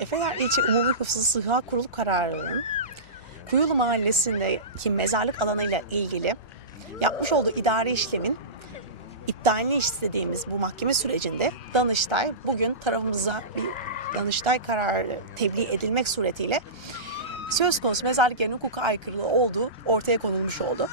Efeler İlçe Umumi Hıfzı Sıha Kurulu kararının Kuyulu Mahallesi'ndeki mezarlık alanıyla ilgili yapmış olduğu idari işlemin iptalini istediğimiz bu mahkeme sürecinde Danıştay bugün tarafımıza bir Danıştay kararı tebliğ edilmek suretiyle söz konusu mezarlık yerinin hukuka aykırılığı olduğu ortaya konulmuş oldu.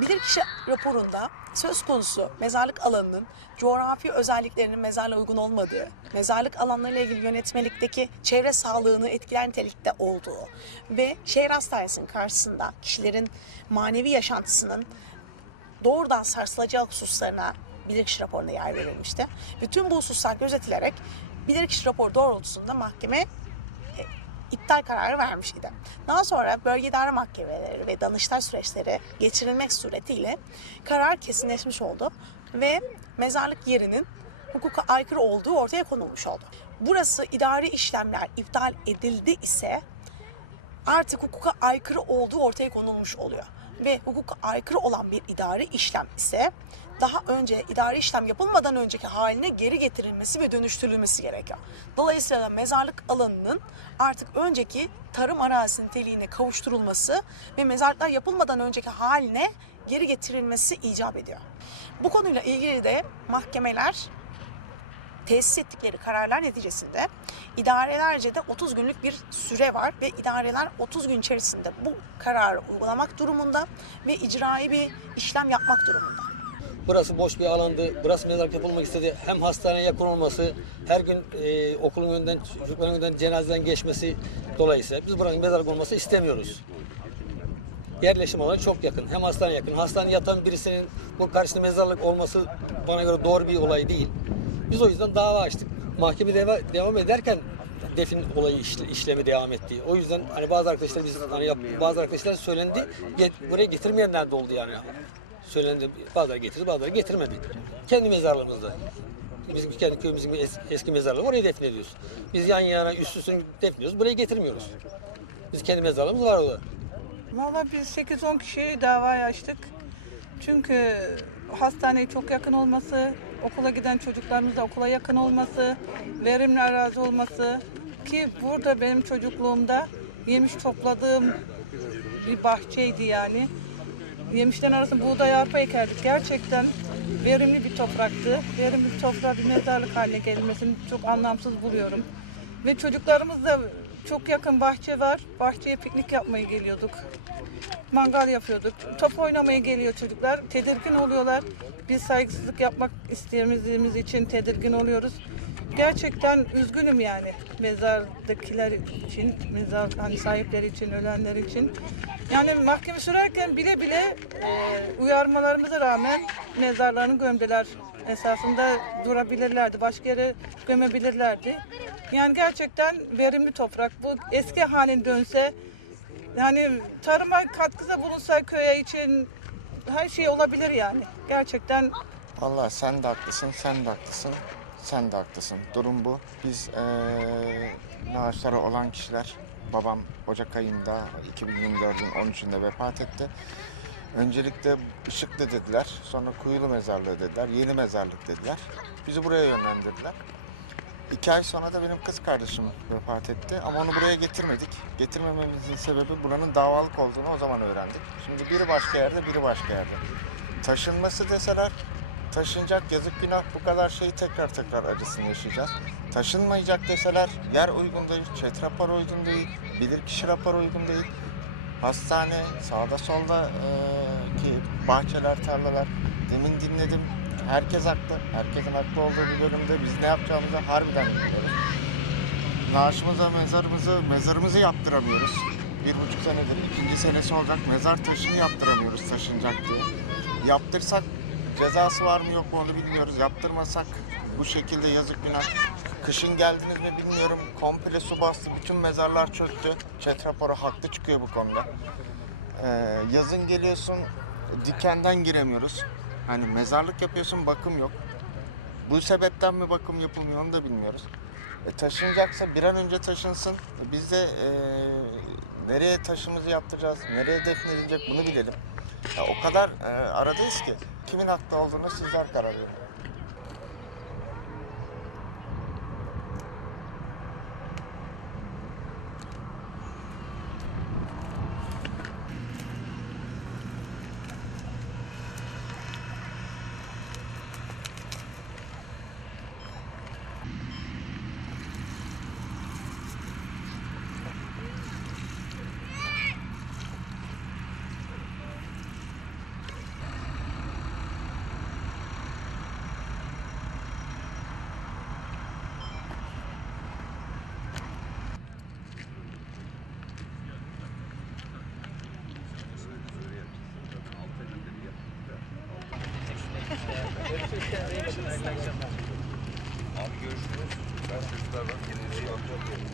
Bilirkişi raporunda söz konusu mezarlık alanının coğrafi özelliklerinin mezarlığa uygun olmadığı, mezarlık alanlarıyla ilgili yönetmelikteki çevre sağlığını etkiler nitelikte olduğu ve şehir hastanesinin karşısında kişilerin manevi yaşantısının doğrudan sarsılacağı hususlarına bilirkişi raporunda yer verilmişti. Bütün bu hususlar gözetilerek bilirkişi raporu doğrultusunda mahkeme iptal kararı vermiş idi. Daha sonra bölge idare mahkemeleri ve danıştay süreçleri geçirilmek suretiyle karar kesinleşmiş oldu ve mezarlık yerinin hukuka aykırı olduğu ortaya konulmuş oldu. Burası idari işlemler iptal edildi ise artık hukuka aykırı olduğu ortaya konulmuş oluyor. Ve hukuka aykırı olan bir idari işlem ise daha önce idari işlem yapılmadan önceki haline geri getirilmesi ve dönüştürülmesi gerekiyor. Dolayısıyla mezarlık alanının artık önceki tarım arazisi niteliğine kavuşturulması ve mezarlıklar yapılmadan önceki haline geri getirilmesi icap ediyor. Bu konuyla ilgili de mahkemeler tesis ettikleri kararlar neticesinde idarelerce de 30 günlük bir süre var ve idareler 30 gün içerisinde bu kararı uygulamak durumunda ve icrai bir işlem yapmak durumunda. Burası boş bir alandı. Burası mezarlık yapılmak istedi. Hem hastaneye yakın olması, her gün e, okulun önünden, çocukların önünden cenazeden geçmesi dolayısıyla biz buranın mezarlık olması istemiyoruz. Yerleşim alanı çok yakın. Hem hastaneye yakın. Hastaneye yatan birisinin bu karşısında mezarlık olması bana göre doğru bir olay değil. Biz o yüzden dava açtık. Mahkeme deva, devam ederken defin olayı işle- işlemi devam etti. O yüzden hani bazı arkadaşlar biz hani yap, bazı arkadaşlar söylendi. Get, buraya getirmeyenler de oldu yani. Söylendi. Bazıları getirdi, bazıları getirmedi. Kendi mezarlığımızda. Bizim kendi köyümüzün bir es- eski mezarlığı var, oraya defnediyoruz. Biz yan yana üst üste defnediyoruz. Buraya getirmiyoruz. Biz kendi mezarlığımız var orada. Valla biz 8-10 kişi davayı açtık. Çünkü hastaneye çok yakın olması, okula giden çocuklarımız da okula yakın olması, verimli arazi olması ki burada benim çocukluğumda yemiş topladığım bir bahçeydi yani. Yemişlerin arasında buğday arpa ekerdik. Gerçekten verimli bir topraktı. Verimli bir toprağa bir mezarlık haline gelmesini çok anlamsız buluyorum. Ve çocuklarımız da çok yakın bahçe var. Bahçeye piknik yapmaya geliyorduk. Mangal yapıyorduk. Top oynamaya geliyor çocuklar. Tedirgin oluyorlar. Biz saygısızlık yapmak istediğimiz için tedirgin oluyoruz. Gerçekten üzgünüm yani mezardakiler için, mezar hani sahipleri için, ölenler için. Yani mahkeme sürerken bile bile e, uyarmalarımıza rağmen mezarlarını gömdüler. Esasında durabilirlerdi, başka yere gömebilirlerdi. Yani gerçekten verimli toprak. Bu eski halin dönse yani tarıma katkıda bulunsa köye için her şey olabilir yani. Gerçekten Vallahi sen de haklısın, sen de haklısın, sen de haklısın. Durum bu. Biz eee naaşları olan kişiler, babam Ocak ayında 2024'ün 13'ünde vefat etti. Öncelikle Işıklı dediler, sonra Kuyulu Mezarlığı dediler, Yeni Mezarlık dediler. Bizi buraya yönlendirdiler. İki ay sonra da benim kız kardeşim vefat etti ama onu buraya getirmedik. Getirmememizin sebebi buranın davalık olduğunu o zaman öğrendik. Şimdi biri başka yerde, biri başka yerde. Taşınması deseler taşınacak yazık günah bu kadar şeyi tekrar tekrar acısını yaşayacağız. Taşınmayacak deseler yer uygun değil, çet rapor uygun değil, bilirkişi rapor uygun değil. Hastane, sağda solda eee, ki bahçeler, tarlalar. Demin dinledim. Herkes haklı. Herkesin haklı olduğu bir bölümde biz ne yapacağımızı harbiden bilmiyoruz. Naaşımıza, mezarımızı, mezarımızı yaptıramıyoruz. Bir buçuk senedir, ikinci senesi olacak. Mezar taşını yaptıramıyoruz taşınacak diye. Yaptırsak cezası var mı yok mu onu bilmiyoruz. Yaptırmasak bu şekilde yazık günah. Kışın geldiniz mi bilmiyorum. Komple su bastı. Bütün mezarlar çöktü. Çet raporu haklı çıkıyor bu konuda. Ee, yazın geliyorsun dikenden giremiyoruz. Hani mezarlık yapıyorsun bakım yok. Bu sebepten mi bakım yapılmıyor onu da bilmiyoruz. E, taşınacaksa bir an önce taşınsın. E, biz de e, nereye taşımızı yaptıracağız, nereye defnedilecek bunu bilelim. Ya, o kadar e, aradayız ki kimin haklı olduğunu sizler karar verin. Abi görüşürüz. Ben çocuklar var. Kendinize iyi bakın.